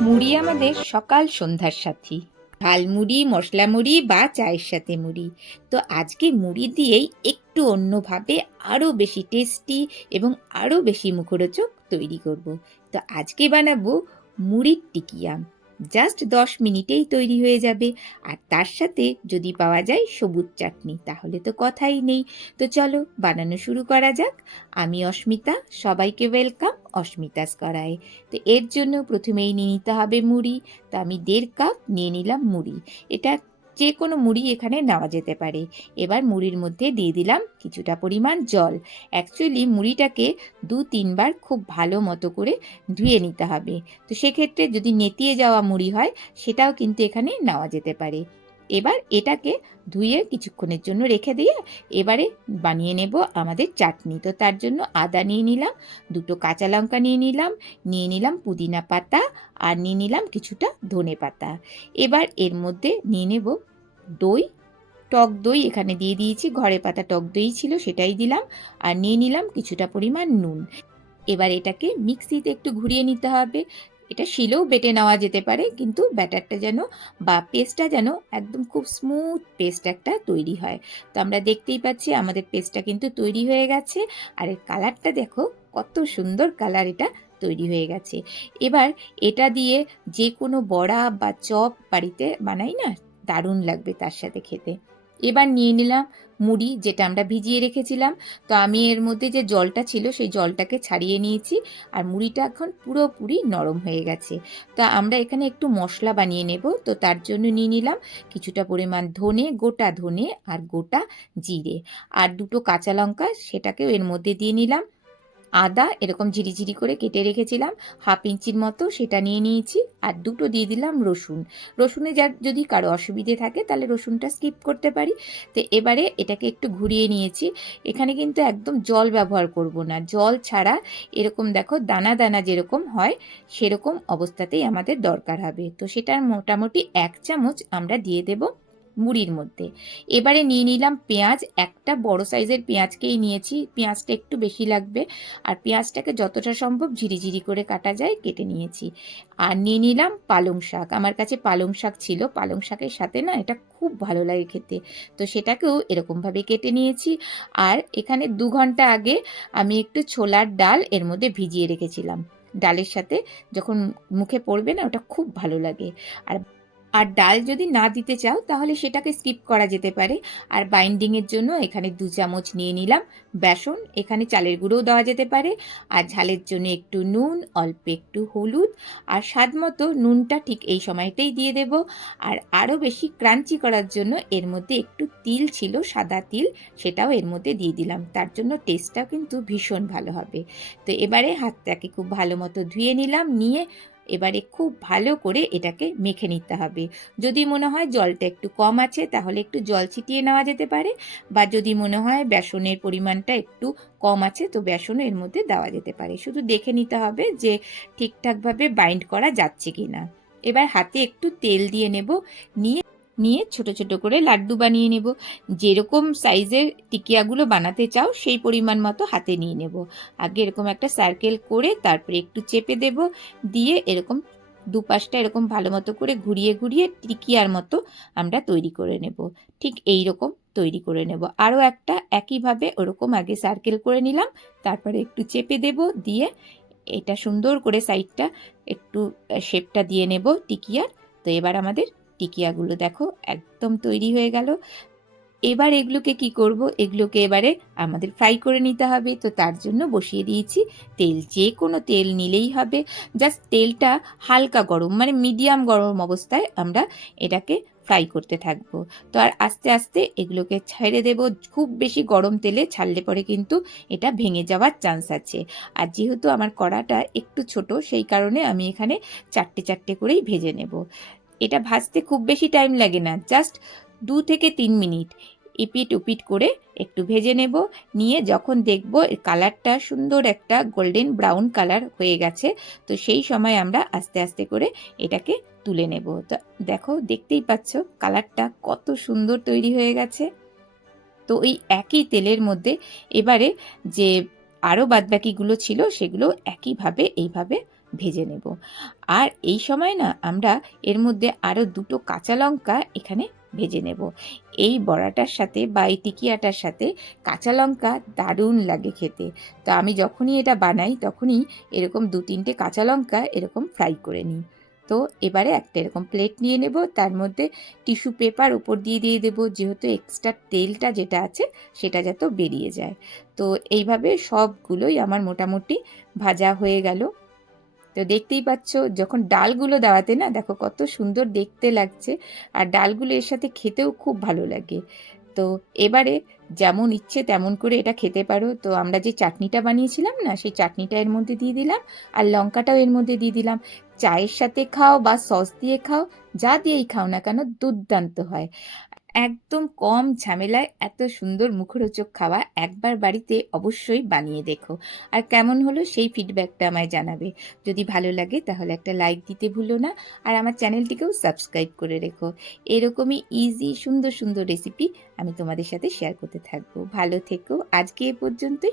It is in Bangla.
মুড়ি আমাদের সকাল সন্ধ্যার সাথী। ঝাল মুড়ি, মশলা মুড়ি বা চায়ের সাথে মুড়ি। তো আজকে মুড়ি দিয়েই একটু অন্যভাবে আরও বেশি টেস্টি এবং আরও বেশি মুখরোচক তৈরি করব। তো আজকে বানাবো মুড়ির টিকিয়া। জাস্ট দশ মিনিটেই তৈরি হয়ে যাবে। আর তার সাথে যদি পাওয়া যায় সবুজ চাটনি, তাহলে তো কথাই নেই। তো চলো, বানানো শুরু করা যাক। আমি অস্মিতা, সবাইকে ওয়েলকাম অস্মিতা করায়। তো এর জন্য প্রথমেই নিয়ে নিতে হবে মুড়ি। তো আমি দেড় কাপ নিয়ে নিলাম মুড়ি। এটা যে কোনো মুড়ি এখানে নেওয়া যেতে পারে। এবার মুড়ির মধ্যে দিয়ে দিলাম কিছুটা পরিমাণ জল। অ্যাকচুয়ালি মুড়িটাকে দু তিনবার খুব ভালো মতো করে ধুয়ে নিতে হবে। তো সেক্ষেত্রে যদি নেতিয়ে যাওয়া মুড়ি হয়, সেটাও কিন্তু এখানে নেওয়া যেতে পারে। এবার এটাকে ধুয়ে কিছুক্ষণের জন্য রেখে দিয়ে এবারে বানিয়ে নেব আমাদের চাটনি। তো তার জন্য আদা নিয়ে নিলাম, দুটো কাঁচা লঙ্কা নিয়ে নিলাম নিয়ে নিলাম পুদিনা পাতা আর নিয়ে নিলাম কিছুটা ধনে পাতা। এবার এর মধ্যে নিয়ে নেব দই, টক দই এখানে দিয়ে দিয়েছি। ঘরে পাতা টক দই ছিল সেটাই দিলাম আর নিয়ে নিলাম কিছুটা পরিমাণ নুন। এবার এটাকে মিক্সিতে একটু ঘুরিয়ে নিতে হবে। এটা শিলেও বেটে নেওয়া যেতে পারে, কিন্তু ব্যাটারটা যেন বা পেস্টটা যেন একদম খুব স্মুথ পেস্ট একটা তৈরি হয়। তো আমরা দেখতেই পাচ্ছি আমাদের পেস্টটা কিন্তু তৈরি হয়ে গেছে আর এর কালারটা দেখো কত সুন্দর কালার এটা তৈরি হয়ে গেছে। এবার এটা দিয়ে যে কোনো বড়া বা চপ বাড়িতে বানাই না? দারুণ লাগবে তার সাথে খেতে। এবার নিয়ে নিলাম মুড়ি, যেটা আমরা ভিজিয়ে রেখেছিলাম। তো আমি এর মধ্যে যে জলটা ছিল, সেই জলটাকে ছাড়িয়ে নিয়েছি আর মুড়িটা এখন পুরোপুরি নরম হয়ে গেছে। তা আমরা এখানে একটু মশলা বানিয়ে নেব। তো তার জন্য নিয়ে নিলাম কিছুটা পরিমাণ ধনে, গোটা ধনে আর গোটা জিরে। আর দুটো কাঁচা লঙ্কা, সেটাকেও এর মধ্যে দিয়ে নিলাম। আদা এরকম ঝিরিঝিরি করে কেটে রেখেছিলাম, হাফ ইঞ্চির মতো সেটা নিয়ে নিয়েছি আর দুটো দিয়ে দিলাম রসুন। রসুনে যার যদি কারও অসুবিধে থাকে তাহলে রসুনটা স্কিপ করতে পারি। তো এবারে এটাকে একটু ঘুরিয়ে নিয়েছি। এখানে কিন্তু একদম জল ব্যবহার করব না। জল ছাড়া এরকম দেখো দানা দানা যেরকম হয় সেরকম অবস্থাতেই আমাদের দরকার হবে। তো সেটার মোটামুটি এক চামচ আমরা দিয়ে দেব। মুড়ির মধ্যে। এবারে নিয়ে নিলাম পেঁয়াজ, একটা বড় সাইজের পেঁয়াজকেই নিয়েছি। পেঁয়াজটা একটু বেশি লাগবে। আর পেঁয়াজটাকে যতটা সম্ভব ঝিরিঝিরি করে কাটা যায়, কেটে নিয়েছি। আর নিয়ে নিলাম পালং শাক। আমার কাছে পালং শাক ছিল। পালং শাকের সাথে না এটা খুব ভালো লাগে খেতে। তো সেটাকেও এরকমভাবে কেটে নিয়েছি। আর এখানে দু ঘণ্টা আগে আমি একটু ছোলার ডাল এর মধ্যে ভিজিয়ে রেখেছিলাম। ডালের সাথে যখন মুখে পড়বে না, ওটা খুব ভালো লাগে। আর আর ডাল যদি না দিতে চাও, তাহলে সেটাকে স্কিপ করা যেতে পারে। আর বাইন্ডিংয়ের জন্য এখানে দু চামচ নিয়ে নিলাম বেসন, এখানে চালের গুঁড়োও দেওয়া যেতে পারে। আর ঝালের জন্য একটু নুন, অল্প একটু হলুদ, আর স্বাদ মতো নুনটা ঠিক এই সময়তেই দিয়ে দেব। আর আরও বেশি ক্রাঞ্চি করার জন্য এর মধ্যে একটু তিল ছিল, সাদা তিল, সেটাও এর মধ্যে দিয়ে দিলাম। তার জন্য টেস্টটাও কিন্তু ভীষণ ভালো হবে। তো এবারে হাতটাকে খুব ভালো মতো ধুয়ে নিলাম, নিয়ে এবারে খুব ভালো করে এটাকে মেখে নিতে হবে। যদি মনে হয় জলটা একটু কম আছে, তাহলে একটু জল ছিটিয়ে নেওয়া যেতে পারে। বা যদি মনে হয় বেসনের পরিমাণটা একটু কম আছে, তো বেসনও এর মধ্যে দেওয়া যেতে পারে। শুধু দেখে নিতে হবে যে ঠিকঠাকভাবে বাইন্ড করা যাচ্ছে কি না এবার হাতে একটু তেল দিয়ে নেব। নিয়ে নিয়ে ছোট ছোট করে লাড্ডু বানিয়ে নেব। যেরকম সাইজের টিকিয়াগুলো বানাতে চাও, সেই পরিমাণ মতো হাতে নিয়ে নেব। আগে এরকম একটা সার্কেল করে তারপরে একটু চেপে দেব। দিয়ে এরকম দুপাশটা এরকম ভালো মতো করে ঘুরিয়ে ঘুরিয়ে টিকিয়ার মতো আমরা তৈরি করে নেব। ঠিক এই রকম তৈরি করে নেব। আরও একটা একইভাবে ওরকম আগে সার্কেল করে নিলাম। তারপরে একটু চেপে দেব। দিয়ে এটা সুন্দর করে সাইডটা একটু শেপটা দিয়ে নেব টিকিয়ার। তো এবার আমাদের টিকিয়াগুলো দেখো, একদম তৈরি হয়ে গেল। এবার এগুলোকে কি করব? এগুলোকে এবারে আমাদের ফ্রাই করে নিতে হবে। তো তার জন্য বসিয়ে দিয়েছি তেল। যে কোনো তেল নিলেই হবে। জাস্ট তেলটা হালকা গরম মানে মিডিয়াম গরম অবস্থায় আমরা এটাকে ফ্রাই করতে থাকব। তো আর আস্তে আস্তে এগুলোকে ছেড়ে দেব। খুব বেশি গরম তেলে ছাড়লে পরে কিন্তু এটা ভেঙে যাওয়ার চান্স আছে। আর যেহেতু আমার কড়াটা একটু ছোট, সেই কারণে আমি এখানে চারটে চারটে করেই ভেজে নেব। এটা ভাজতে খুব বেশি টাইম লাগে না জাস্ট দু থেকে তিন মিনিট। ইপিট উপিট করে একটু ভেজে নেব, নিয়ে যখন দেখব কালারটা সুন্দর একটা গোল্ডেন ব্রাউন কালার হয়ে গেছে, তো সেই সময় আমরা আস্তে আস্তে করে এটাকে তুলে নেব। তো দেখো, দেখতেই পাচ্ছ কালারটা কত সুন্দর তৈরি হয়ে গেছে। তো ওই একই তেলের মধ্যে এবারে যে আরও বাদবাকিগুলো ছিল, সেগুলো একইভাবে, এইভাবে ভেজে নেব। আর এই সময় না আমরা এর মধ্যে আরও দুটো কাঁচা লঙ্কা এখানে ভেজে নেব। এই বড়াটার সাথে বা এই টিকিয়াটার সাথে কাঁচা লঙ্কা দারুণ লাগে খেতে। তো আমি যখনই এটা বানাই তখনই এরকম দু তিনটে কাঁচা লঙ্কা এরকম ফ্রাই করে নিই। তো এবারে একটা এরকম প্লেট নিয়ে নেব, তার মধ্যে টিস্যু পেপার উপর দিয়ে দিয়ে দেবো, যেহেতু এক্সট্রা তেলটা যেটা আছে সেটা যাতে বেরিয়ে যায়। তো এইভাবে সবগুলোই আমার মোটামুটি ভাজা হয়ে গেল। তো দেখতেই পাচ্ছ, যখন ডালগুলো দেওয়াতে না, দেখো কত সুন্দর দেখতে লাগছে আর ডালগুলো এর সাথে খেতেও খুব ভালো লাগে। তো এবারে যেমন ইচ্ছে তেমন করে এটা খেতে পারো। তো আমরা যে চাটনিটা বানিয়েছিলাম না, সেই চাটনিটা এর মধ্যে দিয়ে দিলাম আর লঙ্কাটাও এর মধ্যে দিয়ে দিলাম। চায়ের সাথে খাও বা সস দিয়ে খাও, যা দিয়েই খাও না কেন, দুর্দান্ত হয়। একদম কম ঝামেলায় এত সুন্দর মুখরোচক খাওয়া একবার বাড়িতে অবশ্যই বানিয়ে দেখো। আর কেমন হলো সেই ফিডব্যাকটা আমায় জানাবে। যদি ভালো লাগে তাহলে একটা লাইক দিতে ভুলো না, আর আমার চ্যানেলটিকেও সাবস্ক্রাইব করে রেখো। এরকমই ইজি সুন্দর সুন্দর রেসিপি আমি তোমাদের সাথে শেয়ার করতে থাকব। ভালো থেকো, আজকে এ পর্যন্তই।